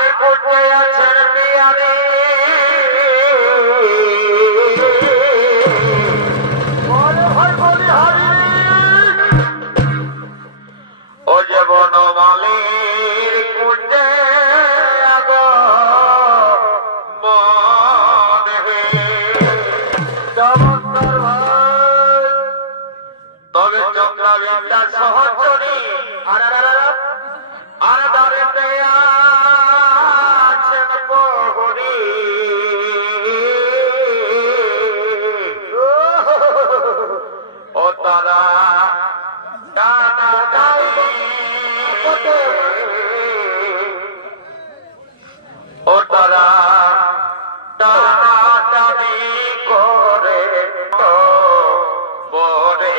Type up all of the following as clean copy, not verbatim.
আগে করতে আছেন বিয়ারে বলে ভাই বলি হারি ও যে বনমালীর কুঞ্জে আগ মনে চমৎকার ভাই তবে চন্দ্রাবিদ্যা সহচরী আর দাঁড়িতে আছেন প্রহরী ও তারা টানা টানি ও তারা টানা টানি করে বরে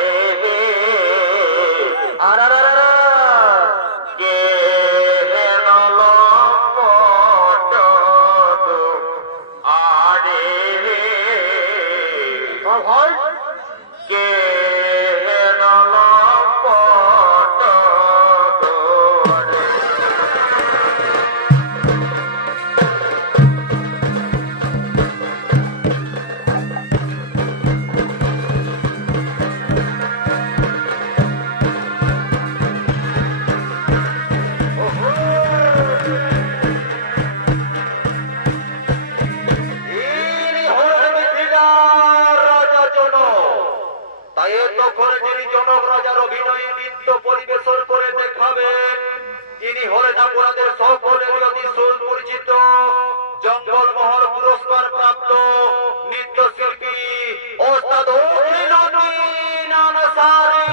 পরিবেশন করে দেখাবেন তিনি হলেন আপনাদের সকলের অতি সুপরিচিত জঙ্গলমহল পুরস্কার প্রাপ্ত নৃত্যশিল্পী ওস্তাদ অখিলউদ্দিন আনসারী।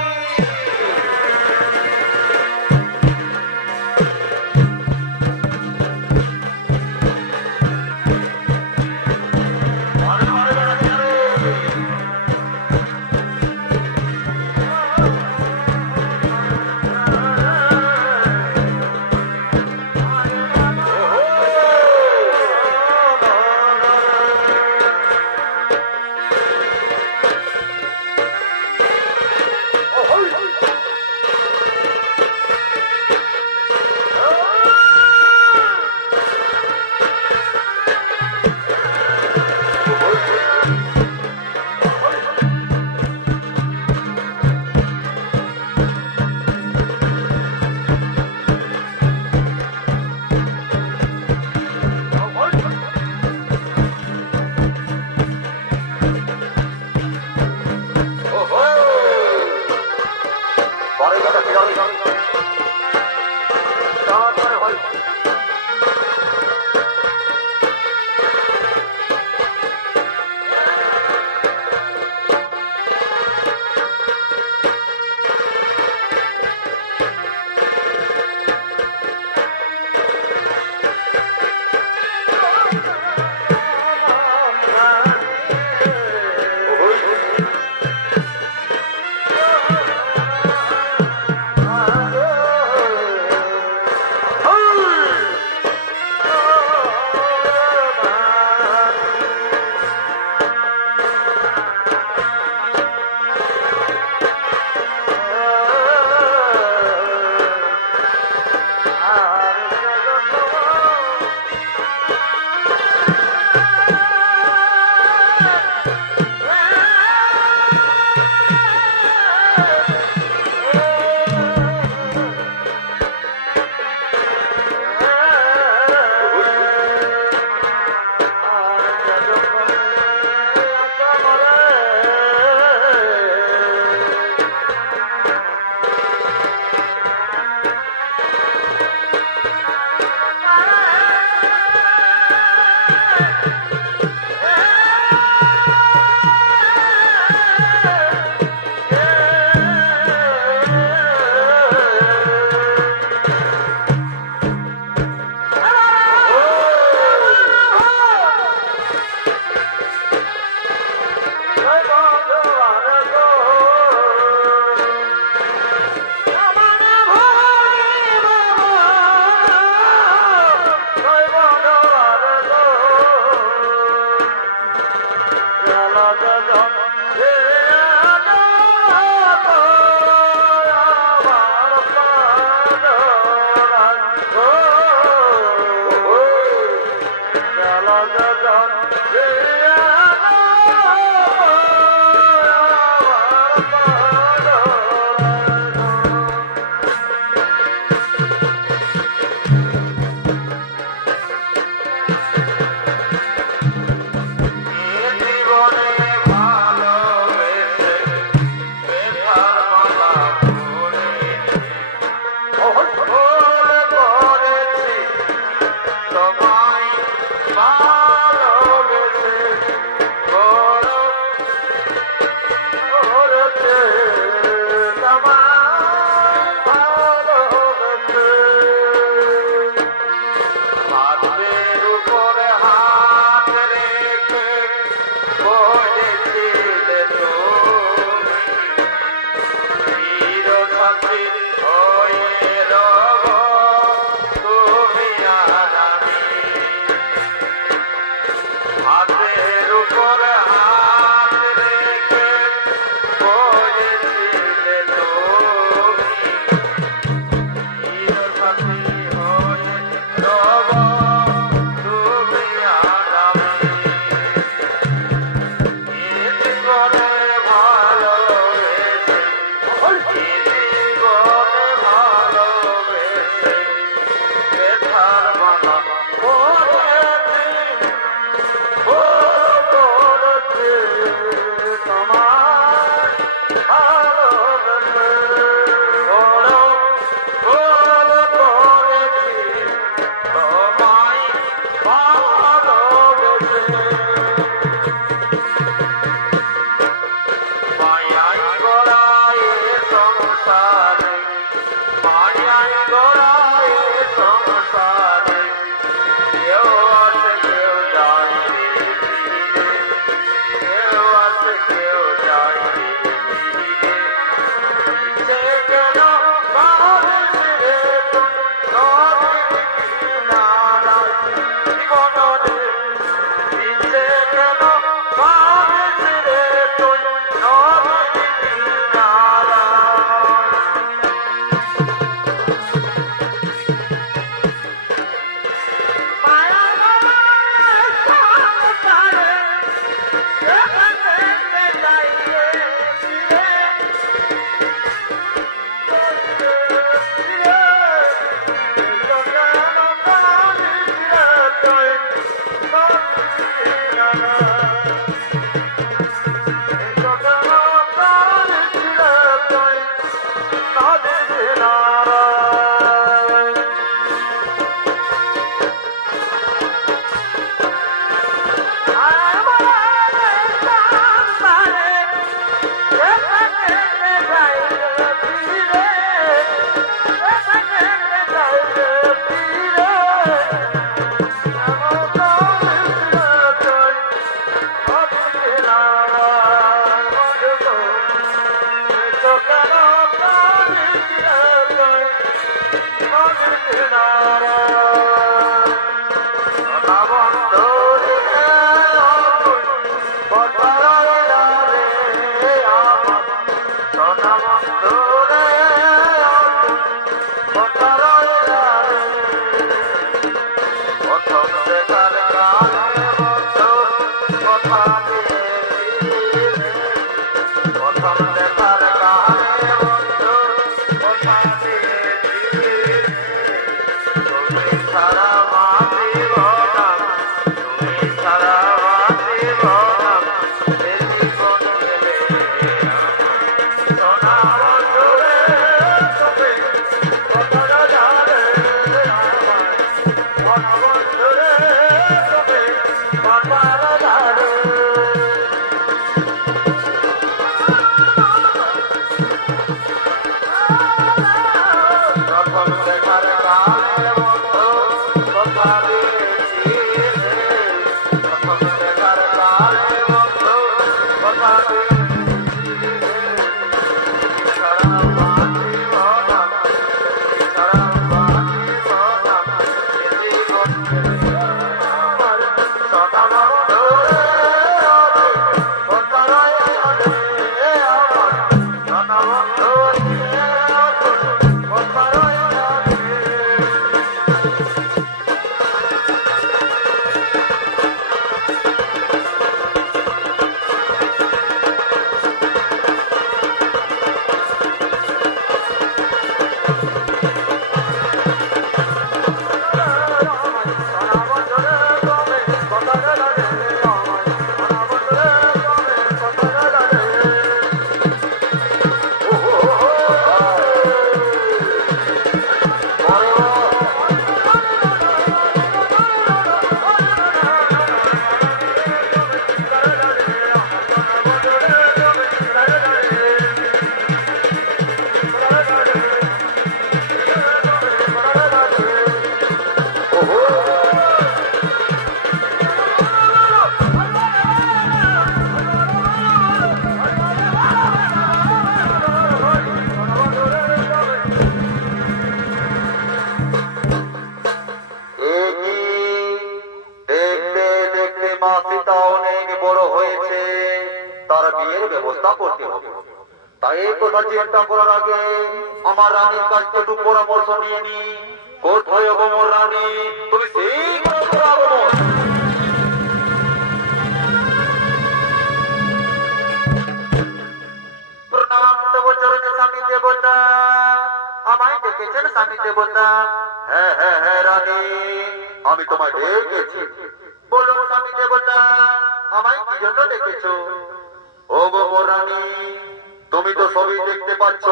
ব্যবস্থা করতে হবে। তাই এই কথা চিন্তা করার আগে আমার রানীর কাছ থেকে একটু পরামর্শ নিয়ে নি। কোথায় অগমর রানী, তুমি সেই আগমন। প্রণাম দেবচরণ স্বামী দেবতা, আমায় ডেকেছেন স্বামী দেবতা? হ্যাঁ হ্যাঁ হ্যাঁ রানী, আমি তোমায় ডেকেছি। বলুন স্বামী দেবতা, আমায় কি জন্য ডেকেছো? ও গো রানী, তুমি তো সবই দেখতে পাচ্ছ,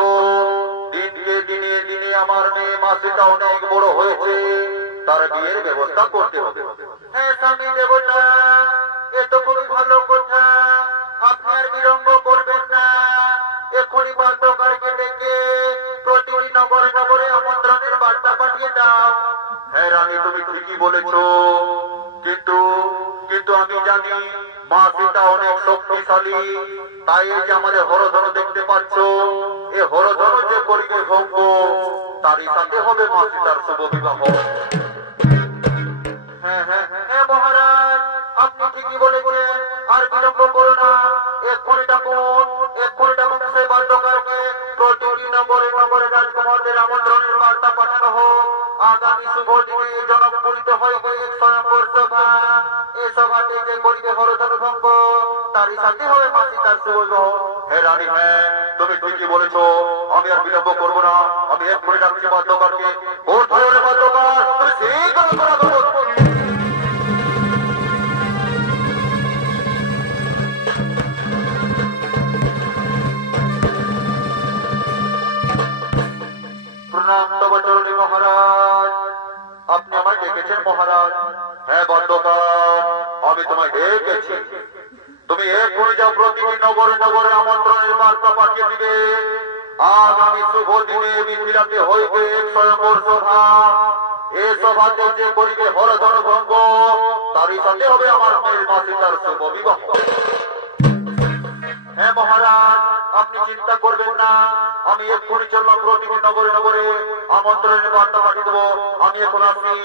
দিনকে দিনে দিনে আমার মেয়ে মাসিটা অনেক বড় হয়েছে, তার বিয়ের ব্যবস্থা করতে হবে। হ্যাঁ স্বামী দেবতা, এ তো খুবই ভালো কথা, আপনার বিলম্ব করবেন না, এখনই বাদ্যকারকে ডেকে প্রতিটি নগরে নগরে আমন্ত্রণের বার্তা পাঠিয়ে দাও। হ্যাঁ রানী, তুমি ঠিকই বলেছ, কিন্তু কিন্তু আমি জানি মা সীতা অনেক শক্তিশালী, তাই এই যে আমাদের হরধন দেখতে পাচ্ছ, এ হরধন যে করিবে ভঙ্গ, তারই সাথে হবে মা সীতার শুভ বিবাহ। হ্যাঁ হ্যাঁ হ্যাঁ মহারাজ, আপনি ঠিকই বলেছেন, আর বিলম্ব করো না, এক্ষুনি ডাকুন সেই বাদ্যকারকে, প্রতিটি নগরে নগরে রাজকুমারদের আমন্ত্রণের বার্তা পাঠানো হোক। আগামী শুভ দিনে জনপরিত হইবে এক স্বয়ংবর সভা, এ সভাতে যে করিবে হরধন ভঙ্গ, তারই সাথে হবে মা সীতার শুভ বিবাহ। হে রানী, হ্যাঁ তুমি ঠিকই বলেছ, আমি আর বিলম্ব করবো না, আমি এক্ষুনি ডাকছি বাদ্যকারকে। কোথায় বাদ্যকার, সেই কথা মহারাজ, আপনি আমায় ডেকেছেন মহারাজ? হ্যাঁ বাদ্যকার, আমি তোমায় ডেকেছি, তুমি এক্ষুনি যাও প্রতিটি নগরে নগরে আমন্ত্রণের বার্তা পাঠিয়ে দিবে। আগামী শুভ দিনে মিথিলাতে হইবে এক স্বয়ংবর সভা, এ সভাতে যে করিবে হরধন ভঙ্গ, তারই সাথে হবে আমার মেয়ের মা সীতার শুভ বিবাহ। হ্যাঁ মহারাজ, আপনি চিন্তা করবেন না, আমি এক্ষুনি চললাম প্রতিটি নগরে নগরে আমন্ত্রণের বার্তা পাঠিয়ে দেবো। আমি এখন আসি।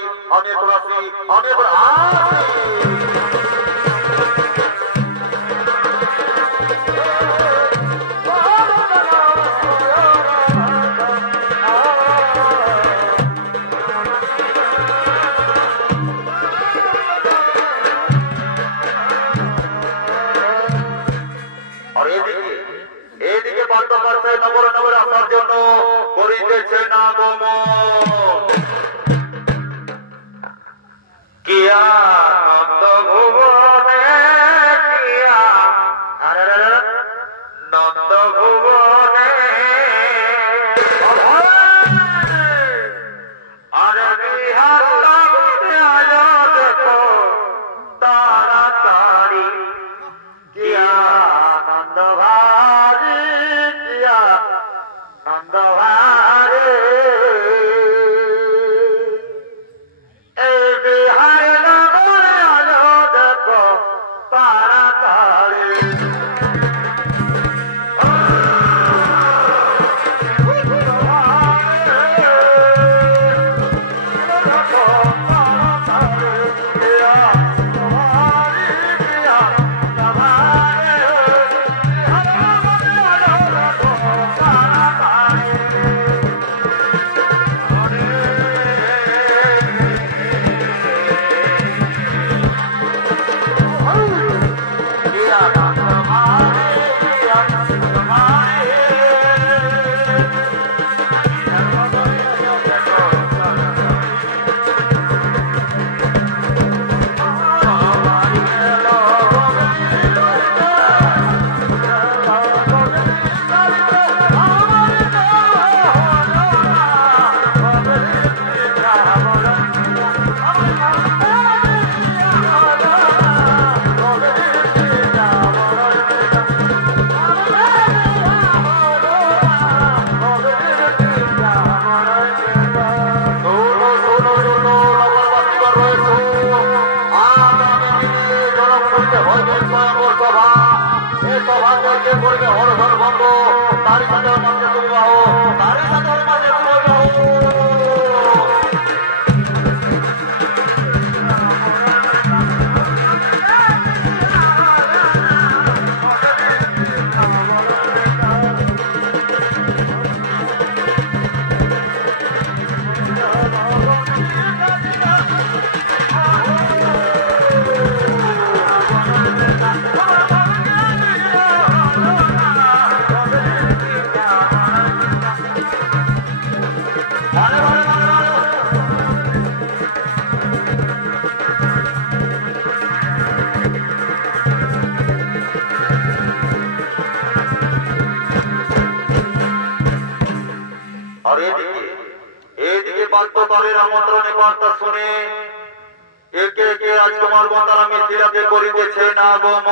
এদিকে বাদ্যকার নগরে নগরে আসার জন্য করিতেছে না গমন। কিয়া নন্দ ভুবনে, কিয়া নন্দ ভুবনে, আরে বিহার দেখো তাড়াতাড়ি, কিয়া নন্দ ভারি, কিয়া নন্দ ভারে, এই বিহার নগরে ভয়ঙ্কর সভা, এই সভা কে করবে হরধর ভঙ্গ, তারই সাথে মাঝে বিবাহ, তারই সাথে মাঝে বিবাহ। আর এদিকে বাদ্যকরের আমন্ত্রণে বার্তা শুনে একে একে আজ তোমার বন্দারা মিথিলাকে করিতেছে না গম।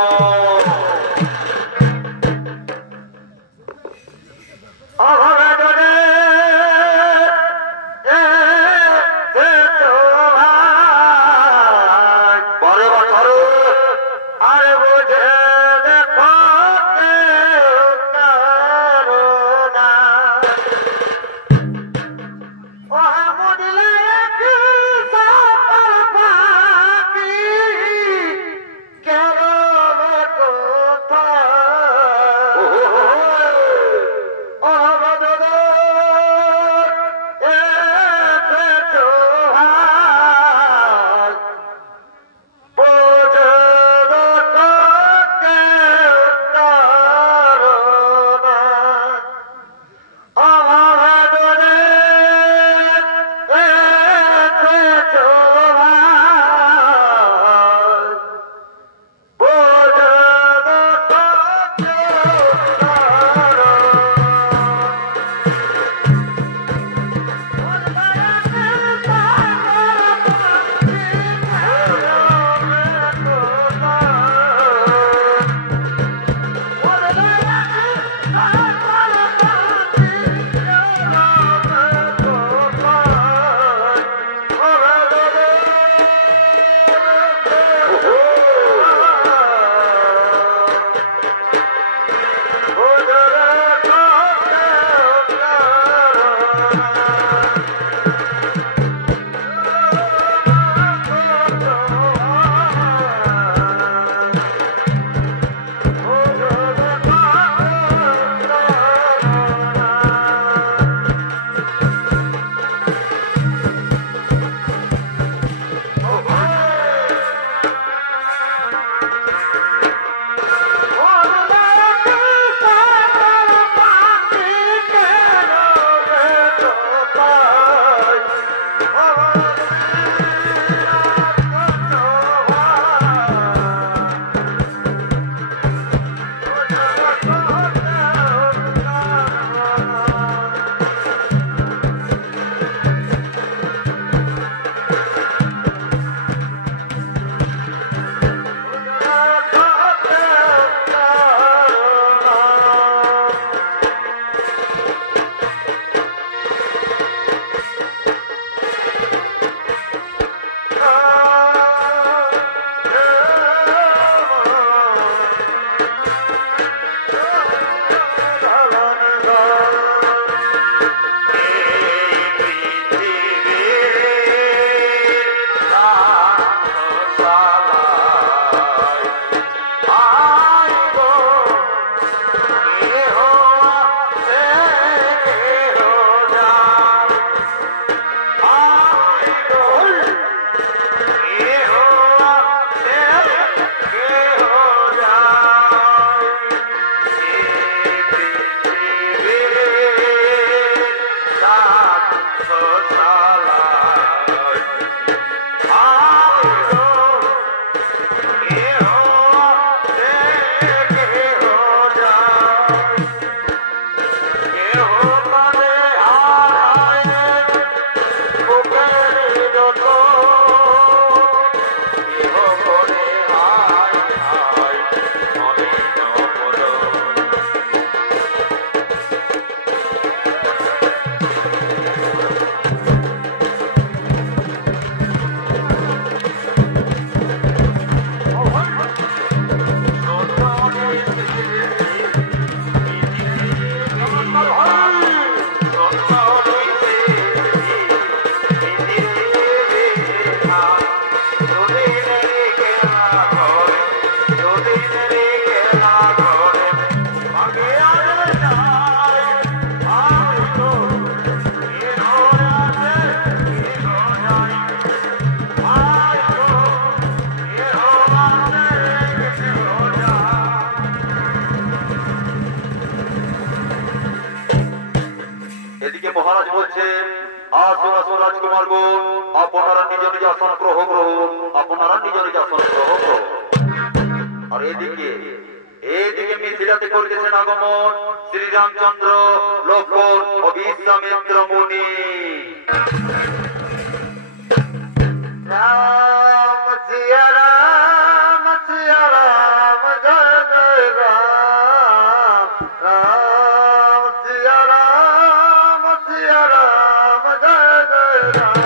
মহারাজ বলছে, আসুন আসুন রাজকুমার গণ, আপনারা নিজ নিজ আসন গ্রহণ করুন, আপনারা নিজ নিজ আসন গ্রহণ করুন। আর এদিকে মিথিলাতে করিতেছেন আগমন শ্রীরামচন্দ্র, লক্ষ্মণ ও বিশ্বামিত্র মুনি। রাম সিয়া রাম সিয়া রাম জয় জয় রাম, রাম সিয়া রাম সিয়া রাম জয় জয় রাম।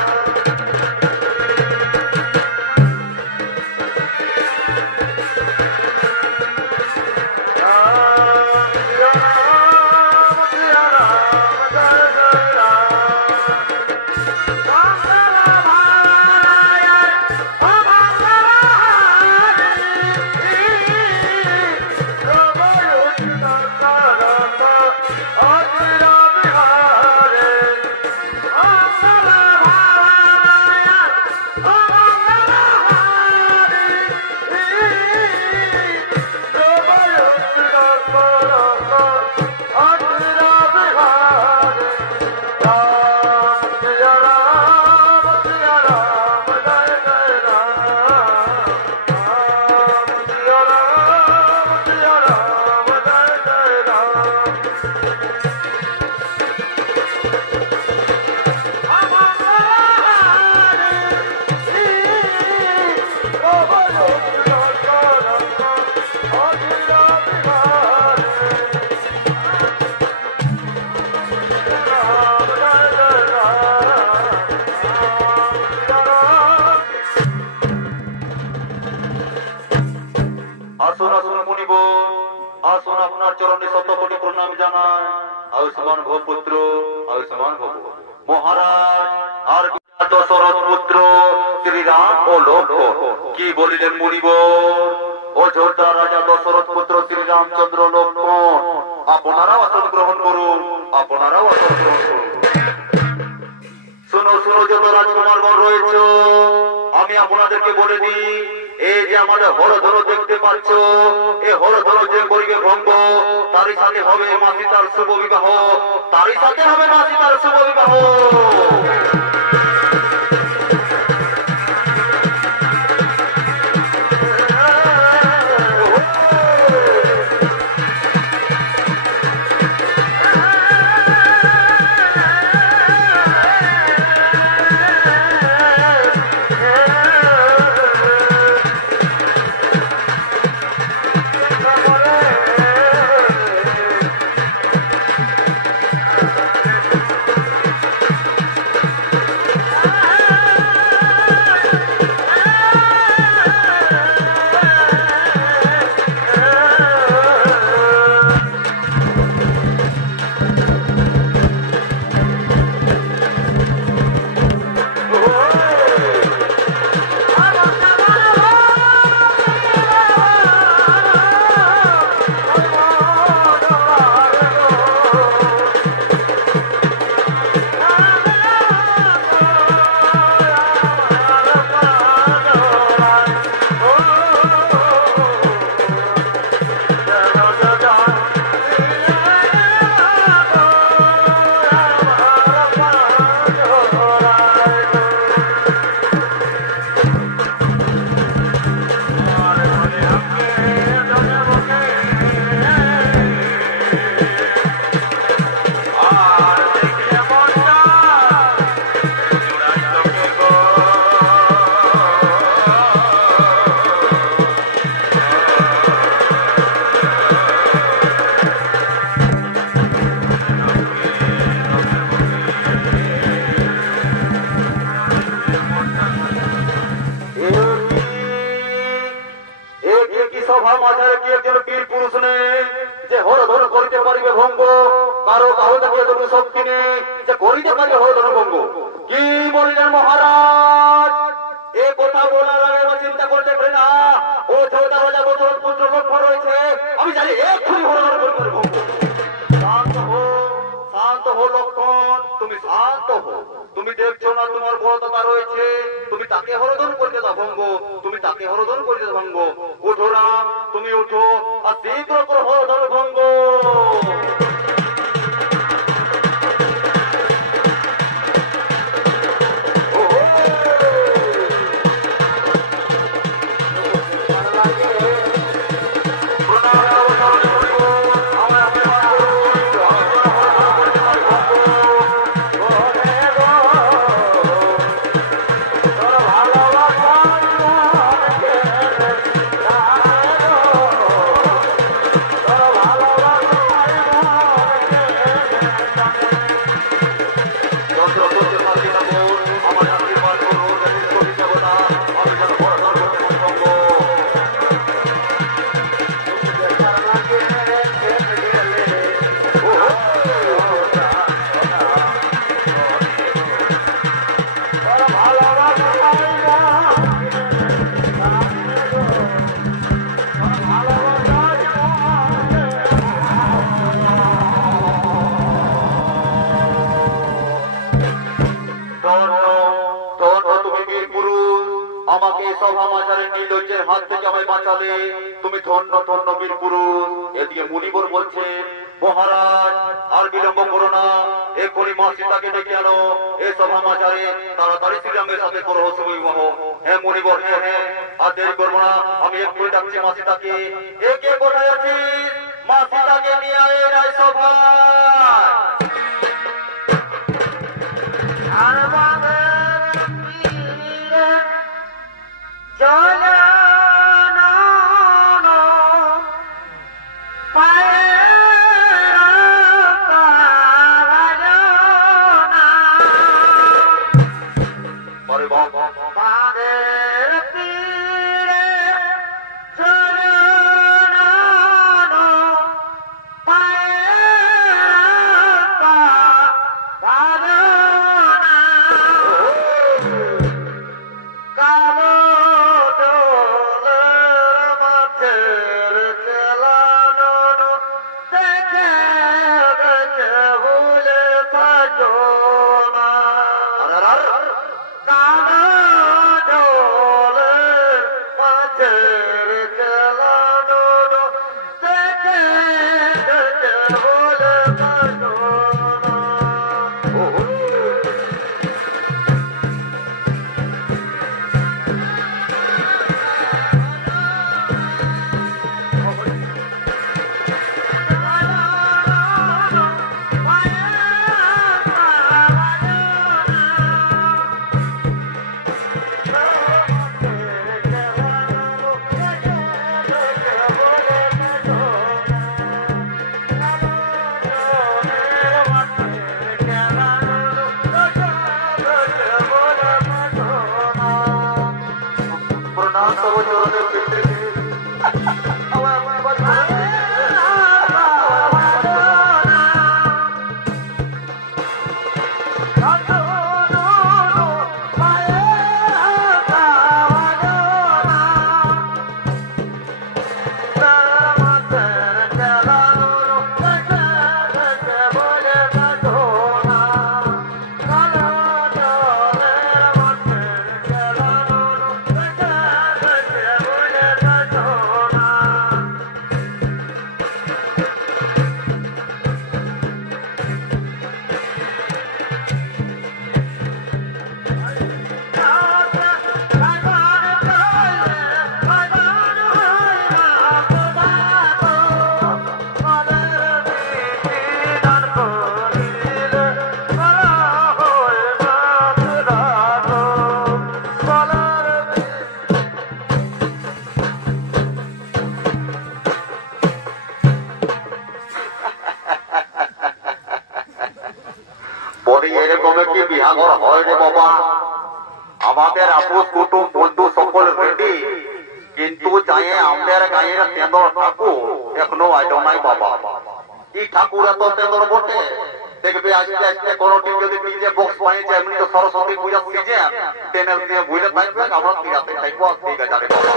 আসুন আসুন মুনিগণ, আসুন আপনার চরণে শতকোটি প্রণাম জানায়। আয়ুষ্মান ভব পুত্র, আয়ুষ্মান ভব মহারাজ। আর দশরথ পুত্র শ্রীরাম ও লক্ষ্মণ কি বলিলেন মুনিগণ? অযোধ্যা রাজা দশরথ পুত্র শ্রীরামচন্দ্র লক্ষ্মণ, আপনারাও আসন গ্রহণ করুন, আপনারাও আসন গ্রহণ করুন। শুনো শুনো যত রাজকুমারগণ রয়েছে, আমি আপনাদেরকে বলে দিই, এই যে আমাদের হরধনু দেখতে পাচ্ছ, এই হরধনু যে করিবে ভঙ্গ, তারই সাথে হবে মা সীতার শুভ বিবাহ, তারই সাথে হবে মা সীতার শুভ বিবাহ। সভার মাঝে কি একজন বীর পুরুষ নেই যে হরধন করিতে পারিবে ভঙ্গ? কারো কাহো থেকে এতটুকু শক্তি নেই যে করিতে পারিবে হরধন ভঙ্গ? কি বলিলেন মহারাজ? এ কথা বলার আগে আমার চিন্তা করতে পারে না, ও ছোটা রাজা দশরথ পুত্র লক্ষ্মণ রয়েছে, আমি জানি এক্ষুনি হরধন করিতে পারিব। শান্ত হো লক্ষ্মণ, তুমি শান্ত হো। তুমি দেখছো না তোমার বড়দাদা রয়েছে, তুমি তাকে হরধন করিতে দাও ভঙ্গ, তুমি তাকে হরধন করিতে দাও ভঙ্গ। উঠো রাম, তুমি উঠো আর শীঘ্র করো হরধন ভঙ্গ। আমাকে সভা মাঝারে নির্লজ্জের হাত থেকে আমায় বাঁচালে তুমি ধন্য ধন্য বীর পুরুষ। এদিকে মুনিবর বলছেন, মহারাজ আর বিলম্ব করো না, এক্ষুনি মা সীতাকে ডেকে আনো এ সভা মাঝারে, তাড়াতাড়ি শ্রীরামের সাথে করো শুভ বিবাহ। হ্যাঁ মুনিবর, হ্যাঁ হ্যাঁ, আর দেরি করবো না, আমি এক্ষুনি ডাকছি মা সীতাকে। একে কোথায় আছিস? মা সীতাকে নিয়ে আয় রায় সভায়। আমাদের আপুস কুটুম বন্ধু সকল রেডি, কিন্তু যাই আমাদের গায়ের তেঁদর ঠাকুর এখনো আইলো নাই বাবা। এই ঠাকুর এত তেঁদর বটে, দেখবে আজকে আজকে কোনটি যদি নিজে বক্স বানিয়েছে, এমনি তো সরস্বতী পূজা সিজন টেনের দিয়ে বুঝে থাকবে, আমরা তিরাতে থাকবো। ঠিক আছে বাবা।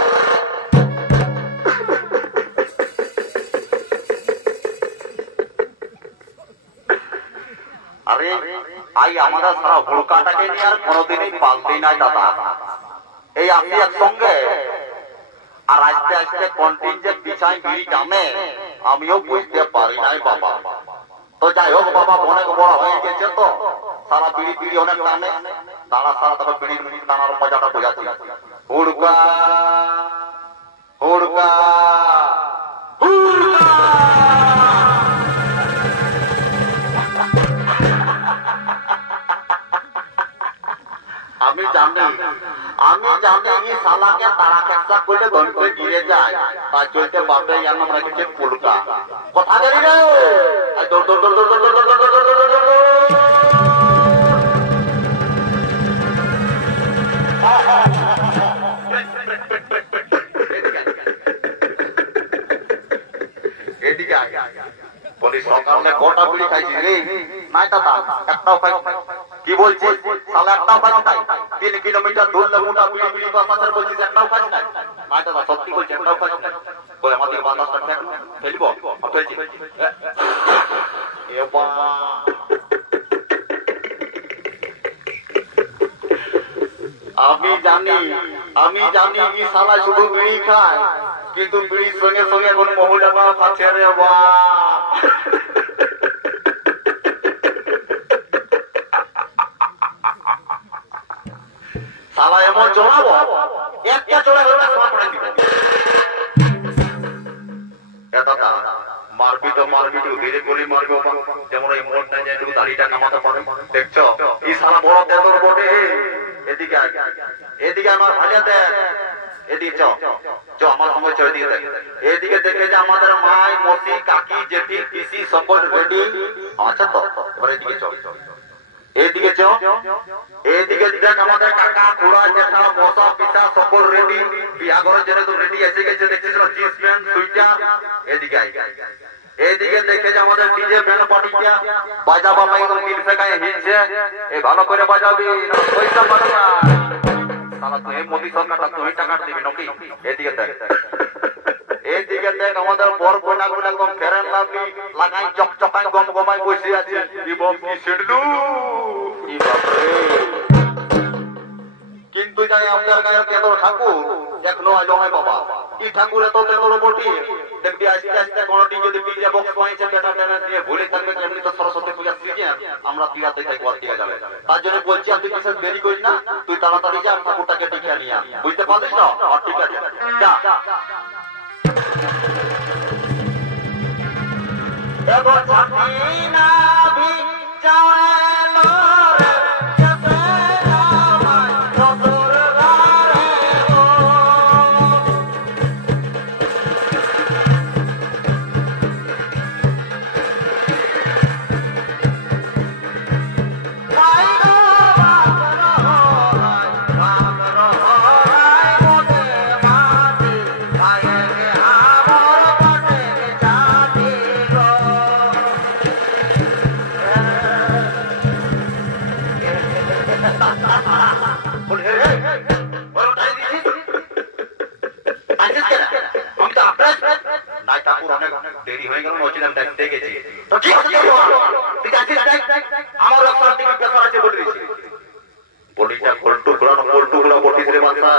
আরে আই আমাদের সারা হুড়কাটাকে নিয়ে আর কোনোদিনই পালতেই নাই দাদা। এই আসি একসঙ্গে, আর আস্তে আস্তে কন্টিনজেন্ট পিছায় বিড়ি টানে, আমিও বুঝতে পারি নাই বাবা। তো যাই হোক বাবা, অনেক বড় হয়ে গেছে তো সারা বিড়ি বিড়ি অনেক টানে, দাঁড়া সারা তখন বিড়ির মুড়ি টানার মজাটা বোঝাচ্ছি। হুড়কা হুড়কা হুড়কা। আমি জানি এই শালাকে তারা কেসা করলে দন্তে গিরে যায়, তা চলতে পারবে ইয়ার নাম রেখেছে পুলকা। কথা জানি রে, দৌড় দৌড় দৌড় দৌড় দৌড় দৌড় দৌড় দৌড় দৌড় দৌড়। এদিকে বলি সকালে গোটা বিড়ি খাইছি রে, নাই দাদা একটাও খাই। কি বলছিস শালা? একটাও খাই নাই। 3 কিলোমিটার দৌড়লে মোটা বিড়ি বিড়ি বাসার বলছিস একটাও খাই নাই? নাই দাদা সত্যি বলছি একটাও খাই নাই। বলে আমাদের বাতাসটা ফেলবো, ফেলছি। আমি জানি আমি জানি কি শালা শুধু বিড়ি খায়, কিন্তু বিড়ির সঙ্গে সঙ্গে এখন মহুলাটা খাচ্ছে রে বাপ। শালা এমন চড়াবো, একটা চড়া হলে মারবি তো মারবি, ধীরে করে মারবি, যেমন এই মোট না যায় দাড়িটা নামাতে পারে। দেখছো এই শালা বড় তেতর বটে। এদিকে এদিকে আমার ভাজা দেন, এদিকে চ আমার সঙ্গে চলে দিয়ে দেখ। এদিকে দেখে যে আমাদের মাই মসি কাকি জেঠি পিসি সকল রেডি আচ্ছা তো, এবার এদিকে চ, এদিকে চ, এদিকে দেখ আমাদের কাকা খুড়া জেঠা মশা পিসা সকল রেডি, বিয়া করার জন্য তো রেডি এসে গেছে। দেখছিস জিন্স প্যান্ট সুইটার। এদিকে আই, এদিকে দেখে যে আমাদের ডিজে ব্যান্ড পার্টিটা বাজা বাবা একদম মিল ফেকায় হিলছে। এই ভালো করে বাজাবি, পয়সা পাবে না শালা, তুই মোদি সরকারটা তুই টাকা দিবি নাকি? এদিকে দেখ, এদিকে দেখ আমাদের বর কন্যা গুলো একদম ফেরেন লাগি লাগাই চকচকাই গম গমাই বসে আছে। কিন্তু যাই আপনার গায়ে কেন ঠাকুর এখনো আলো হয় বাবা, এই ঠাকুর এত তেল বটি। দেখবি আস্তে আস্তে কোনটি যদি ডিজে বক্স পাইছে বেটা টেনে দিয়ে ভুলে থাকবে, এমনি তো সরস্বতী পূজা সিজন আমরা তিরাতে যাই বল দিয়ে যাবে। তার জন্য বলছি তুই কিছু দেরি করিস না, তুই তাড়াতাড়ি যা ঠাকুরটাকে ডেকে নিয়ে আয়, বুঝতে পারছিস না? ঠিক আছে যা। এগো ছাতি না ভি চালো রে জেসে আমায় নজর গারে ও। দেরি হয়ে গেল, নচিলাম দেখতে গেছি তো ঠিক আছে। তুই যাচ্ছিস আমার রাস্তার দিকে পেছন আছে বলে দিয়েছি, বলিটা পল্টু গুলানো পল্টু গুলা বটিস রে বাচ্চা,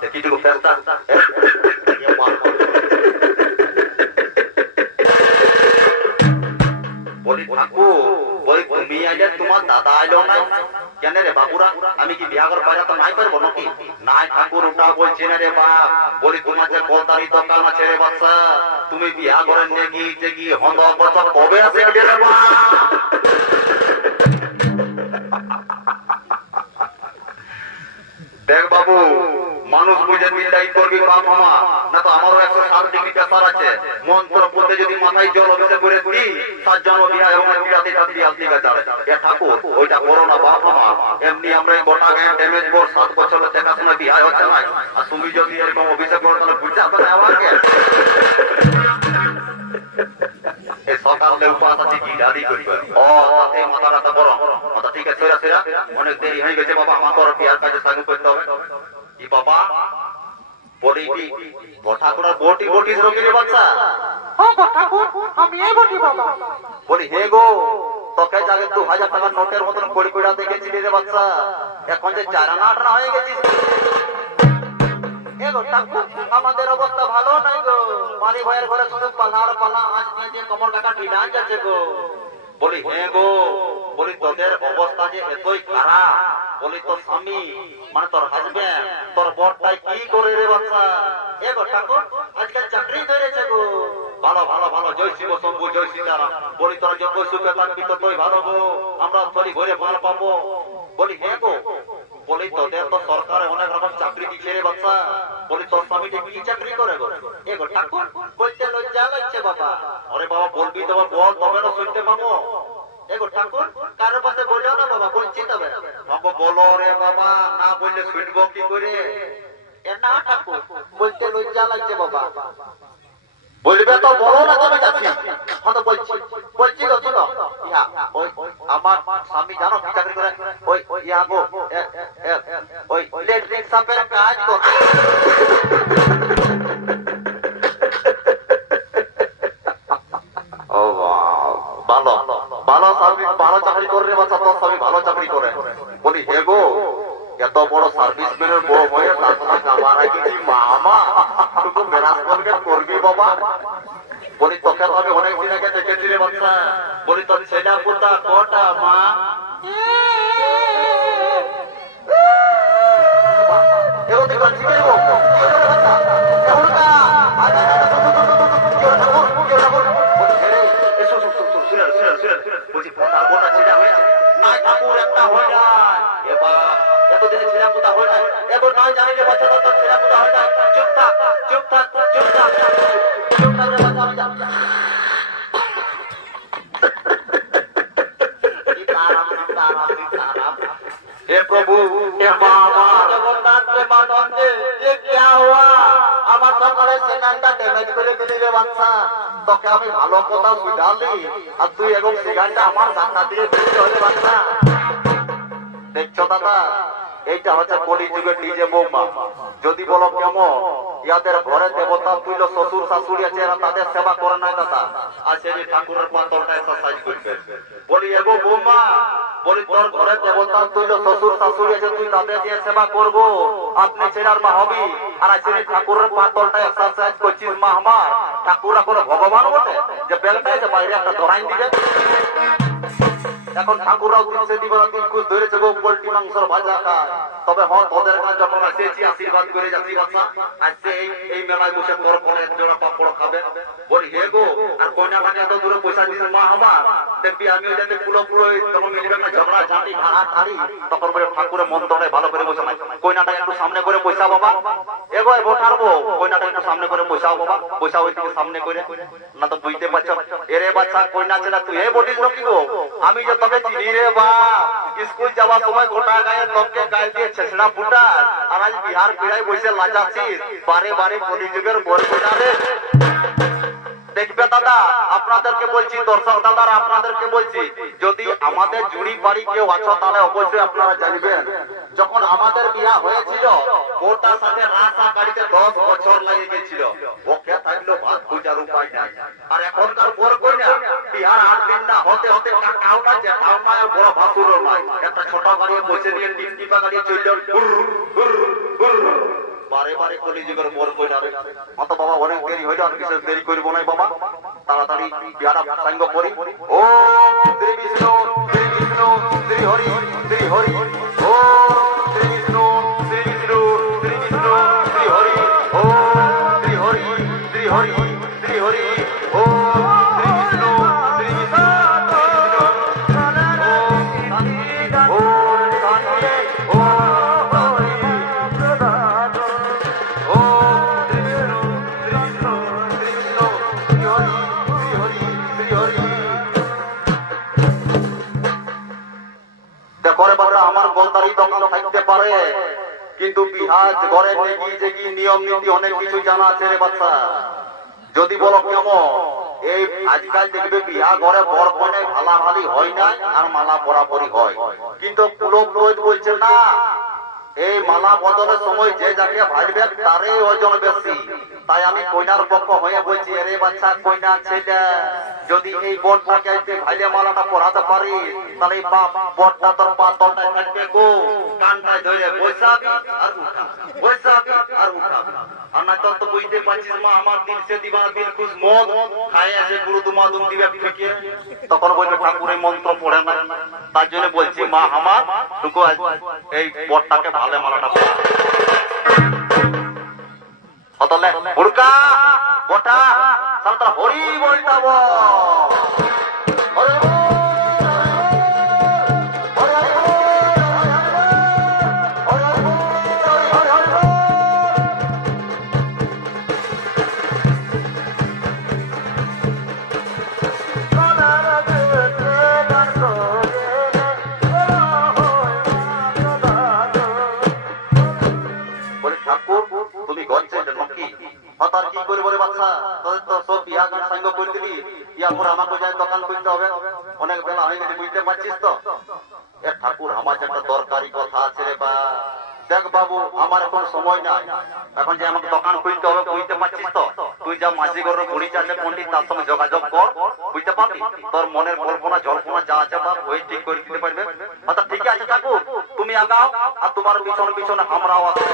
দেখি তো ফেলতা বলি ঠাকুর বলি তুমি আইলে তোমার দাদা আইলো না কেন রে বাবুরা? আমি কি বিয়া করে পাইলা তো নাই পারবো নাকি? নাই ঠাকুর ওটা বলছি না রে বাপ, বলি তোমার যে কলতারি দোকান আছে রে বাচ্চা, তুমি বিয়া করে নেগি যে কি হন্দ বছর কবে আছে রে বাপ? দেখ বাবু, মানুষ বুঝে মিলাই করবি বাপ আমার, না তো আমারও 160 ডিগ্রি প্রেসার আছে। মন্ত্র পড়তে যদি মাথায় জল অভিষেক করে দিই, 7 জন্ম বিয়া এবং বিরাতে এ ঠাকুর ওইটা করো না বাপ আমার। এমনি আমরা গোটা গায়ে ড্যামেজ বোর্ড 7 বছর দেখাশোনা বিয়া হচ্ছে না, আর তুমি যদি এরকম অভিষেক করো তাহলে বুঝতে হবে না আমাকে। এই সকালে উপাস আছে কি দাঁড়ি করবে ও তাতে মাথা রাতা বড় মাথা। ঠিক আছে সেরা অনেক দেরি হয়ে গেছে বাবা, আমার বড় বিয়ার কাজে সাগু করতে হবে। কি বাবা বলি কি ঠাকুর বটি বটি রোগীর বাচ্চা? আমি এই বটি বাবা। বলি হে গো, তোকে যাবে 2000 টাকার নোটের মতন কড়ি কড়া দেখেছিলি রে বাচ্চা, এখন যে 4 আনা 8 আনা হয়ে গেছিস। আমাদের অবস্থা ভালো নাই গো, মালি ভাইয়ের ঘরে শুধু পালার পালা আজ দিয়ে কমল টাকা ঢিলান যাচ্ছে গো। বলি হ্যাঁ গো, বলি তোদের অবস্থা যে এতই খারাপ, বলি তোর স্বামী মানে তোর হাজবেন্ড তোর বরটাই কি করে রে বাচ্চা? এ গো ঠাকুর আজকাল চাকরি ধরেছে গো। ভালো ভালো ভালো, জয় শিব শম্ভু জয় সীতারাম। বলি তোর যত সুখে থাকবি ততই ভালো গো, আমরা চলি ঘরে ভালো পাবো। বলি হ্যাঁ গো, বলি তোদের তো সরকার অনেক রকম চাকরি দিচ্ছে রে বাচ্চা, বলি তোর স্বামীটা কি চাকরি করে গো? এ গো ঠাকুর বলতে লজ্জা লাগছে বাবা। আরে বাবা বলবি তো বল, তবে না শুনতে পাবো। এ গো ঠাকুর কারোর পাশে বলেও না বাবা, বলছি তবে বাবা বলো রে বাবা, না বললে শুনবো কি করে? এ না ঠাকুর বলতে লজ্জা লাগছে বাবা। বলবে তো বলো না, তুমি যাচ্ছি বলছি তো শোনো। ওই আমার স্বামী জানো কি চাকরি করে? ওই ইয়া গো ওই ইলেকট্রিক সাপের কাজ করে। ও ভালো ভালো স্বামী, ভালো চাকরি করে রে বাচ্চা, তোর স্বামী ভালো চাকরি করে। বলি হে গো, এত বড় সার্ভিসম্যানের বউ হয়ে মারা গেছি মামা, তুই মেরাজ করবি বাবা। বলি তোকে তো আমি অনেকদিন আগে দেখেছি রে বাচ্চা। বলি তোর ছেলে পুতা কটা মা? এতদিনে ছেলে পুতা হয় না, এখন নয় জানি যে বাচ্চা তোর ছেলে পুতা হয় না। চুপ থাক, চুপ থাক, চুপ থাক, চুপ থাক রে বাচ্চা। हे प्रभु, हे बाबा जगन्नाथ प्रेमानंद, ये क्या हुआ? আমার সকালে সেখানটা ড্যামেজ করে দিলি রে বাচ্চা। তোকে আমি ভালো কথা বুঝালি আর তুই এবং সেখানটা আমার ধাক্কা দিয়ে বেরিয়ে হলে বাচ্চা। দেখছো দাদা, এইটা হচ্ছে কলিযুগের ডিজে বৌমা। যদি বলো কেমন, ইয়াদের ঘরে দেবতা তুইল শ্বশুর শাশুড়ি আছে, এরা তাদের সেবা করে নাই দাদা। আর সে ঠাকুরের পাতলটা এক্সারসাইজ করবে। বলি এগো বৌমা, বলি তোর ঘরে দেবতা তুইল শ্বশুর শাশুড়ি আছে, তুই তাদের দিয়ে সেবা করবো, আপনি ছেড়ার মা হবি। আর আছে ঠাকুরের পাতলটা এক্সারসাইজ করছিস মা আমার। ঠাকুর এখন ভগবান বটে যে বেলটা এসে বাইরে একটা ধরাই দিবে। এখন ঠাকুররাও দিচ্ছে দিবনা দিলকুশ ধরেছে গো পোল্ট্রি মাংসর ভাজা খায়। তবে হ্যাঁ তোদের কাছে যখন এসেছি আশীর্বাদ করে যাচ্ছি বাচ্চা। আজকে এই মেলায় বসে তোর পরে জোড়া পাপড় খাবে। বলি হে গো, আর কন্যাটাকে এত দূরে পয়সা দিচ্ছে মা আমার। দেখবি আমিও যাতে পুরো পুরো তখন মিলবে না ঝগড়া ঝাঁটি হাড়ি। তখন বলে ঠাকুরের মন্ত্রটাই ভালো করে বসে নাই, কন্যাটাকে একটু সামনে করে পয়সা বাবা। এগো ভোটারবো, কন্যাটা একটু সামনে করে পয়সাও বাবা। পয়সা ওই থেকে সামনে করে, না তো বুঝতে পারছো এরে বাচ্চা কন্যা ছেলে তুই এই বলিস কি গো? আমি যে তোকে চিনি রে বা, স্কুল যাওয়ার সময় গোটা গায়ে লোককে গায়ে দিয়ে ছেঁচড়া ফুটা, আর আজ বিহার পিড়ায় বসে লাজাচ্ছিস। বারে বারে কলিযুগের বরকটা রে। দেখবে দাদা, আপনাদেরকে বলছি, দর্শক দাদারা আপনাদেরকে বলছি, যদি আমাদের জুড়ি বাড়ি কেউ আছো তাহলে অবশ্যই আপনারা জানবেন, যখন আমাদের বিয়া হয়েছিল ওটার সাথে রাসা গাড়িতে 10 বছর লেগে গেছিল। ওকে থাকলো ভাত খুঁজার উপায় নাই। আর এখনকার বর কন্যা বিহার 8 দিন না হতে হতে কাউটা জেঠাও নাই, বড় ভাসুরও নাই, একটা ছোট গাড়ি বসে নিয়ে টিপটিপা গাড়ি চলল। বারে বারে কলিযুগের বর কইরা রে। অত বাবা অনেক দেরি হইল, আর কিছু দেরি করব না বাবা, তাড়াতাড়ি বিয়াটা সাঙ্গ করি। ও শ্রী বিষ্ণু, শ্রী বিষ্ণু, শ্রী হরি, শ্রী হরি। ও শ্রী বিষ্ণু, শ্রী বিষ্ণু, শ্রী বিষ্ণু, শ্রী হরি। ও শ্রী হরি, শ্রী হরি, শ্রী হরি। ও শ্রী বিষ্ণু, শ্রী বিষ্ণু, আমার গোলদারি দোকান থাকতে পারে, কিন্তু বিহাজ ঘরে নেগি জেগি নিয়ম নীতি অনেক কিছু জানা আছে রে বাচ্চা। যদি বলো কেমন, এই আজকাল দেখবে বিহা ঘরে বর কনে ভালাভালি হয় না, আর মালা পরাপরি হয়। কিন্তু লোক বলছে না, এই মালা বদলের সময় যে যাকে ভাজবে তারই ওজন বেশি। তাই আমি কইনার পক্ষ হয়ে বলছি, এরে বাচ্চা কইনা ছেলে, যদি এই বরটাকে ভাইলে মালাটা পরাতে পারি, তাহলে এই বরটা তোর পাতলটায় থাকবে গো, কানটায় ধরে বৈশাখী আর উঠাবি, বৈশাখী আর উঠাবি। আর না তোর তো বুঝতে পারছিস মা আমার দিল সে দিবা দিল খুশ মদ খায় এসে গুরু দুমাদুম দিবে ফেঁকে। তখন বলবে ঠাকুরের মন্ত্র পড়ে না। তার জন্য বলছি মা আমার টুকু এই বরটাকে ভালো মালাটা পড়া। অতলে হুড়কা বটা সান্তার হরি বলতাব। দোকান খুলতে হবে, অনেক বেলা হয়ে গেছে, বুঝতে পারছিস তো? ঠাকুর আমার একটা দরকারি কথা আছে রে বা। দেখ বাবু, আমার এখন সময় নাই, এখন যে আমাকে দোকান খুলতে হবে, বুঝতে পারছিস তো? তুই যা মাঝি ঘর ঘুরি চাষে পন্ডিত, তার সঙ্গে যোগাযোগ কর, বুঝতে পারবি? তোর মনের কল্পনা জল্পনা যা আছে বাপ ওই ঠিক করে দিতে পারবে। আচ্ছা ঠিক আছে ঠাকুর, তুমি আগাও, আর তোমার পিছনে পিছনে আমরাও আছি।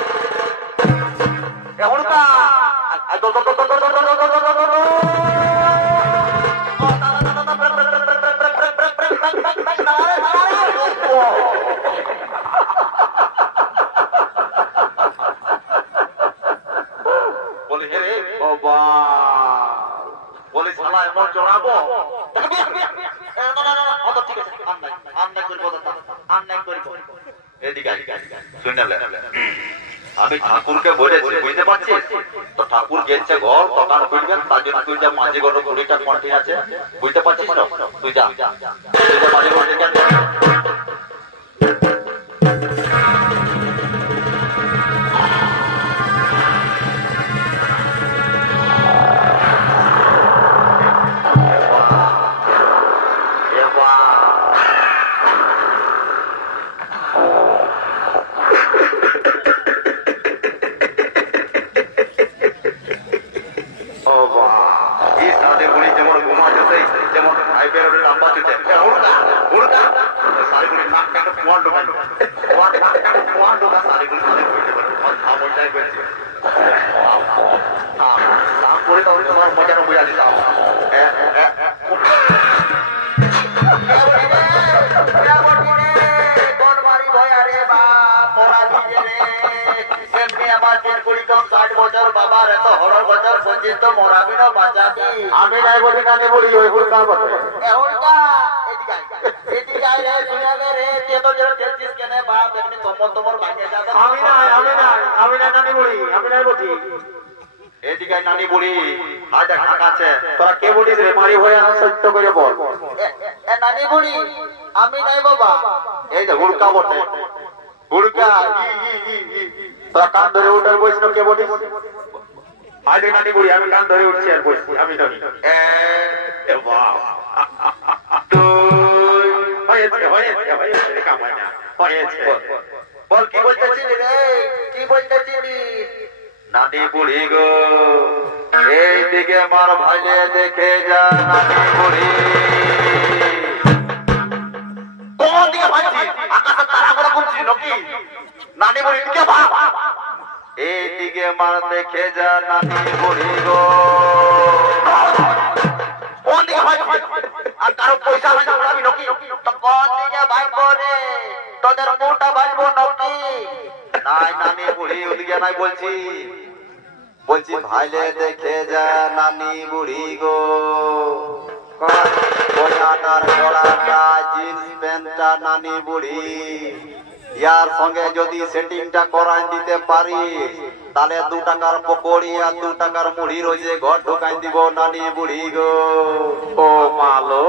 হুড়কা বলে রে বাবা বলে শালা এমন জড়াবো ঠিক আছে আন্দাজ করবো আন্দাজ করবো এদিকে শুনলে আমি ঠাকুরকে বলেছি বুঝতে পারছিস তো ঠাকুর গেছে ঘর দোকান খুলবেন তার জন্য তুই যা মাঝে ঘর কুড়িটা কন্টি আছে বুঝতে পারছিস তো তুই যা মাঝে ঘর দেখে আমি নাই বলি কানে বলি ওই হুড়কা বলে হুড়কা এদিকে এদিকে আই রে শুনে রে তে তো যেন টেলছিস কেনে বাপ এমনি তোমর ভাঙে যাবে আমি নাই কানে বলি আমি নাই বলি এদিকে নানি বলি আজ ঢাকা আছে তোরা কে বলিস রে মারি হয়ে না সত্য করে বল এ নানি বলি আমি নাই বাবা এই যে হুড়কা বটে হুড়কা তোরা কান ধরে উঠার বসনো কে বলিস আজ নানি বলি আমি কান ধরে উঠছি আর বসছি আমি নই বল কি বলতেছিলি রে কি বলতেছিলি নানি বুড়ি গো এই দিকে আমার ভাইলে দেখে যা নানি বুড়ি কোন দিকে ভাইছি আকাশে তারা করে ঘুরছি নাকি নানি বুড়ি দিকে ভাব এইদিকে মার দেখে যা নানি বুড়ি গো কোন দিকে ভাই আর কারো পয়সা হয়তো উড়াবি নাকি তো কোন দিকে ভাইবো রে তোদের মুখটা ভাইবো নাকি নাই নানি বুড়ি ওদিকে নাই বলছি ভাইলে দেখে যা নানি বুড়ি গো পয়সাটার গলাটা জিন্স প্যান্টটা নানি বুড়ি ইয়ার সঙ্গে যদি সেটিংটা করাই দিতে পারি তাহলে 2 টাকার পকোড়ি আর 2 টাকার মুড়ি রয়েছে ঘর ঢোকাই দিব নানি বুড়ি গো ও মালো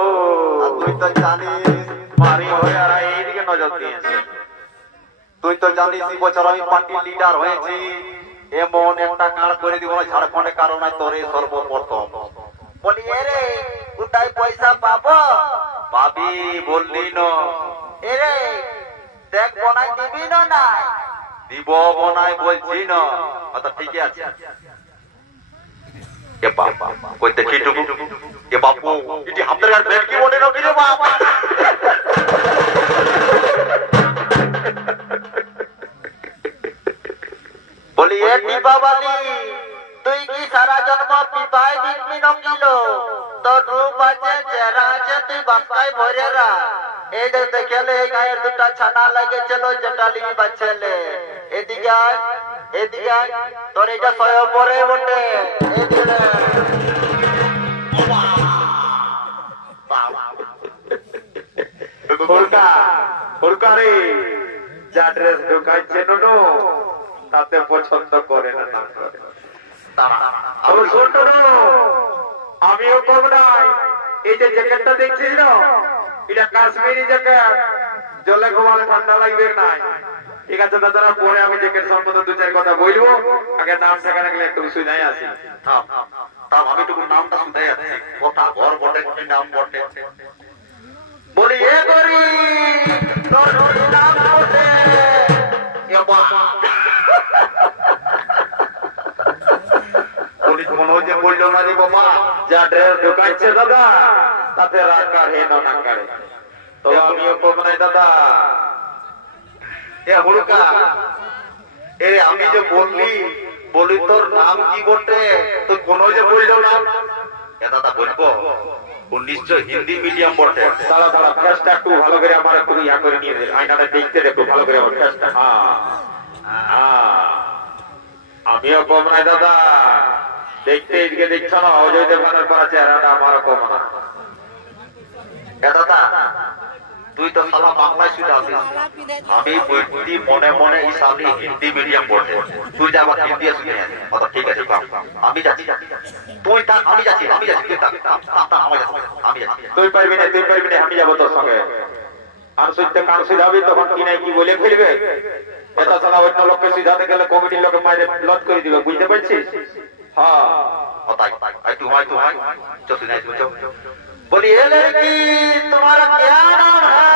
তুই তো জানিস মারি হয়ে আর এইদিকে নজর দিয়েছে তুই তো জানিস এই বছর আমি পার্টি লিডার হয়েছি এমন একটা কার্ড করে দিব ঝাড়খণ্ডে কারণ নাই তোরে সর্বপ্রথম বলি রে কোথায় পয়সা পাবো পাবি বললি না এরে দেখ বনাই দিবি না নাই দিব বনাই বলছি না আচ্ছা ঠিক আছে এ বাবা কই দেখি টুকু এ বাপু ইটি আমাদের আর ব্রেক কি বলে না কি রে বাবা বলি এ দীপাবলি তুই কি সারা জন্ম পিপাই দিবি না কিলো তোর রূপ আছে চেহারা আছে তুই বাস্কায় ভরে রা এই দেখলে এই গায়ের 2টা ছানা লাগেছিল যেটা লিবি বাচ্চালে এদিকে তোর এটা সয় পরে বটে এদিকে হুড়কা রে যা ড্রেস ঢুকাইছে নো তাতে পছন্দ করে না আমিও কম নাই এই যে জ্যাকেটটা দেখছিস না এটা কাশ্মীরি জ্যাকেট জলে ঘুমালে ঠান্ডা লাগবে নাই ঠিক আছে দাদারা পরে আমি জ্যাকেট সম্বন্ধে 2-4 কথা বলবো আগে নাম ঠেকানা গেলে একটু শুনাই আসি আমি টুকু নামটা শুনাই আসছি কথা ঘর বটে কি নাম বটে বলি এ করি তোর নাম বটে মনে হচ্ছে বললো না রে বাবা যা ড্রেস ঢুকাচ্ছে দাদা তাতে রাগ কাড়ে না কাড়ে তো আমিও কম নাই দাদা এ হুড়কা এ আমি যে বলি তোর নাম কি বটে, তো কোনো যে বললো না। এ দাদা বলবো ও নিশ্চয় হিন্দি মিডিয়াম বটে। দাঁড়া ফেসটা একটু ভালো করে আমার একটু ইয়া করে নিয়ে দে, আয়নাটা দেখতে দেখো ভালো করে আমার ফেসটা। আমিও কম নাই দাদা, দেখতে এদিকে দেখছ না, অজয় দেবগানের পর চেহারাটা আমারও কম না। দাদা তুই তো সালা বাংলায় শুধু আসিস, আমি বলছি মনে মনে এই সামনে হিন্দি মিডিয়াম বটে, তুই যা আবার হিন্দি শুনে আচ্ছা ঠিক আছে আমি যাচ্ছি, তুই থাক আমি যাচ্ছি তুই থাক আমি যাচ্ছি। তুই পারবি না আমি যাবো তোর সঙ্গে। আর সত্যি কান সিধাবি তখন কি নাই কি বলে ফেলবে। এটা ছাড়া অন্য লোককে সিধাতে গেলে কমিটির লোকের মাঝে লট করে দিবে, বুঝতে পারছিস? হ্যাঁ তুই চল শুনে बोली ये लड़की तुम्हारा क्या नाम है?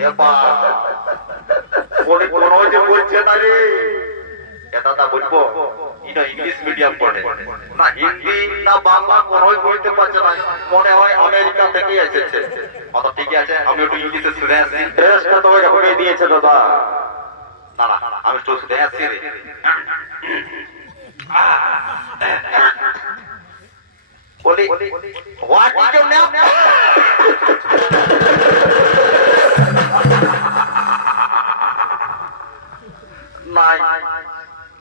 ये बोले कोनो जे बोलছে না রে, এটা তা বলবো ইনা ইংলিশ মিডিয়াম পড়ে না, হিন্দি না বাংলা কোনোই বলতে পারছে না, মনে হয় আমেরিকা থেকে এসেছে। অত ঠিক আছে আমি একটু ইংলিশে শুনে আসি। ড্রেসটা তোমাকে হয়ে দিয়েছে দাদা। না আমি তো শুনে আসছি রে। बोली व्हाट इज योर नेम?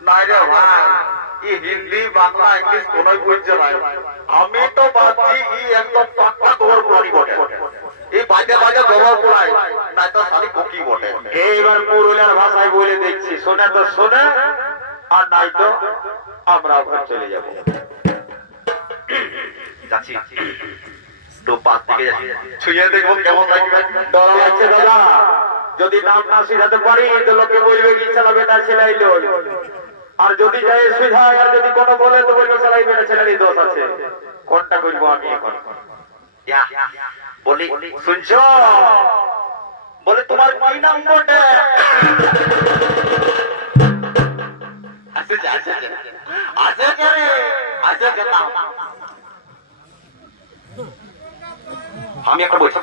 নাই রে ভাই, এই হিন্দি বাংলা ইংলিশ কোনোই বুঝছে না। আমি তো ভাবছি এই একদম পাক্কা গোবর পুরানি বটে, এই বাজে গোবর পুরাই নাই তো সারি কুকি বটে। এইবার পুরুলিয়ার ভাষায় বলে দেখছি, শোনে তো শোনে আর নাই তো আমরা ঘর চলে যাবো। যাচ্ছি তো পাশ থেকে যাচ্ছি, ছুঁয়ে দেখবো কেমন লাগবে। ডর লাগছে দাদা, যদি নাম না শিখাতে পারি তো লোকে বলবে কি চালা বেটা ছেলাইলো, আর যদি যায় সুধায় আর যদি কোনো বলে তো বলবে চালাই বেটা ছেলেরই দোষ আছে। কোনটা করবো আমি এখন? বলি শুনছো, বলে তোমার কি নাম বটে? আমি একটা বলছি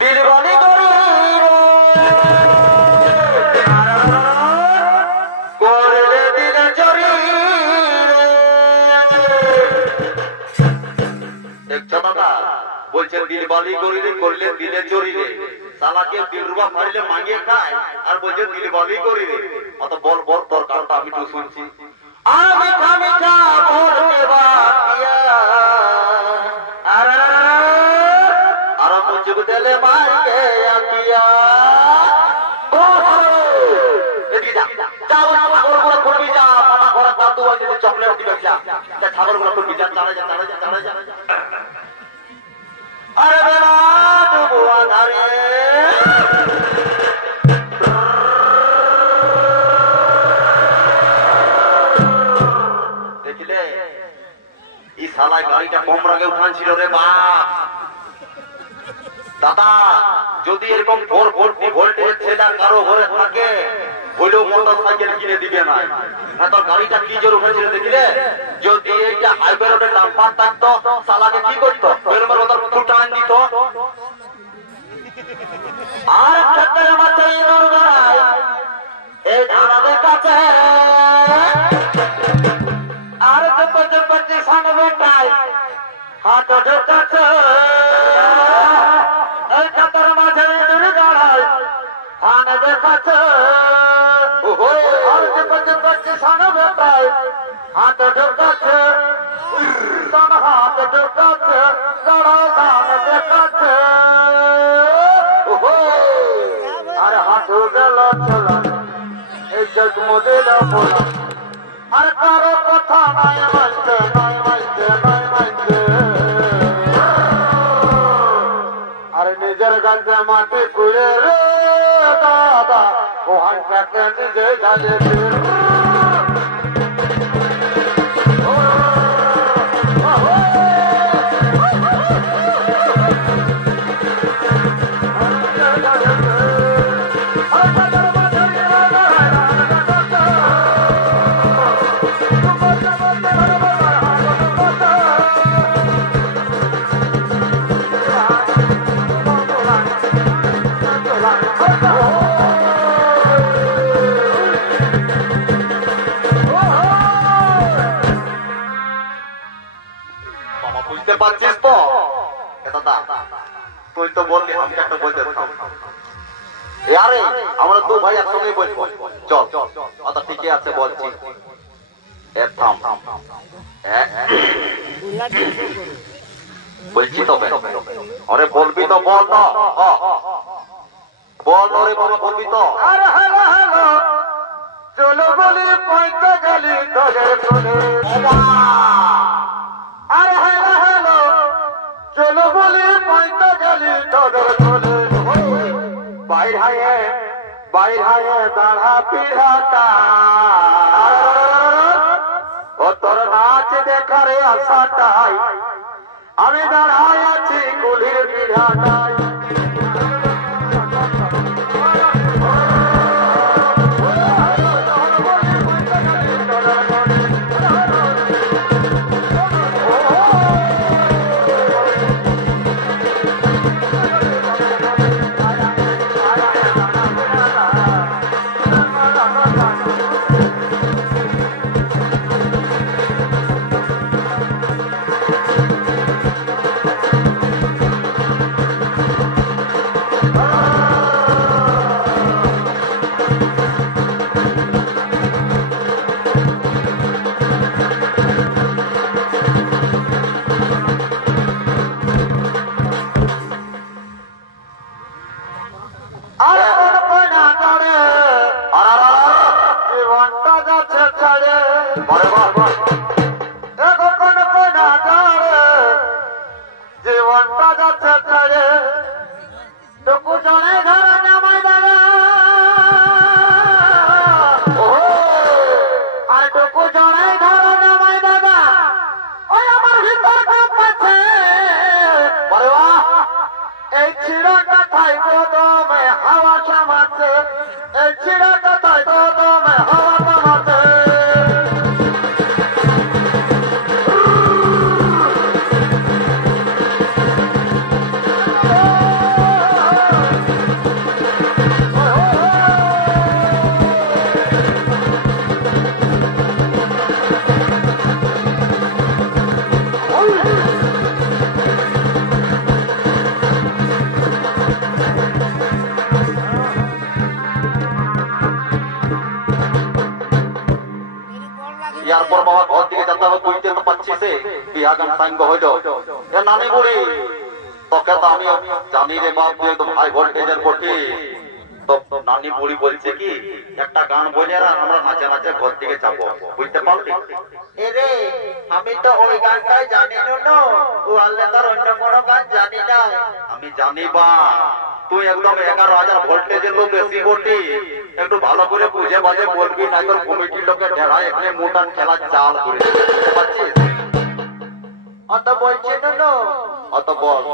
দিলবানি করলে দিলে চরি, দেখছো দাদা বলছে দিলবালি করিলে করলে দিলে চরি রে, সালাকে দিল রুবা ফাড়িলে মাঙিয়ে খায় আর বলছে দিলবালি করিলে। অত বল তোর কারণটা আমি তো শুনছি। আর মুঝুক দিলে মাইকে আকিয়া চকলেট দিবে ছাগল গুলো খুবই চালা যা। আরে বেলা ডুবুয়া ধারে দেখলে এই শালায় গাড়িটা কম রাগে উঠানছিল রে বাপ। দাদা যদি এরকম 440 ভোল্টের ছেলে কারো ঘরে থাকে হলেও মোটর সাইকেল কিনে দিবে না। তোর গাড়িটা কি জোর উঠেছিল দেখলে, যদি এইটা হাইওয়ে রোডের নাম্বার থাকতো শালাকে কি করতো, ফুটান দিত। আর ক্ষেত্রে মাত্র এই ধারাদের কাছে আর পঁচিশ সামনে বেটাই হাত ঢোকাচ্ছে এই ক্ষেত্রের মাঝে গাড়াই ধানে দেখাচ্ছে আর পঁচিশ সামনে বেটাই হাত ঢোকাচ্ছে হাত ঢোকাচ্ছে গাড়া ধানে দেখাচ্ছে আর হাঁটু গেল চলা এই জগমদিল বলা আর কারো কথা নাই মানতে আর নিজের গাছে মাটি কুড়ে রে দাদা ওখানটাকে নিজে যাবে Right. পাচ্ছিস তো? দাদা তুই তো বললি আমাকে একটা বলতে আরে আমরা দু ভাই একসঙ্গে বলবো চল আচ্ছা ঠিকই আছে বলছি বলছি তো আরে বলবি তো বল না বল রে বাবা বলবি তো আরে হ্যালো হ্যালো চলো বলি পয়সা গেলি তোদের কোলে আরে হ্যালো হ্যালো চলো বলি পয়সা গেলি তোদের কোলে বাইর হায়ে দাঁড়া পিড়াটা ও তোর নাচ দেখারে আশাটাই আমি দাঁড়াই আছি কুলির পিড়াটাই ইয়ারপর বাবা ঘর দিকে যেতে হবে বুঝতে তো পাচ্ছিস বিহাগান সাঙ্গ হইল এ নানি বুড়ি তোকে তো আমি জানি রে বাপ তুই তো হাই ভোল্টেজের বটি তো নানি বুড়ি বলছে কি একটা গান বলে আমরা নাচে নাচে ঘর দিকে যাবো বুঝতে পারলি এরে আমি তো ওই গানটাই জানি না ও আল্লাহ তার অন্য কোনো গান জানি না আমি জানি বা তুই একদম 11,000 ভোল্টেজের লোক বেশি বটি একটু ভালো করে বুঝে বাজে বলবি না তোর কমিটির লোকে ঢেড়া এখানে মোটান খেলা চাল করে পাচ্ছিস অত বলছে না অত বল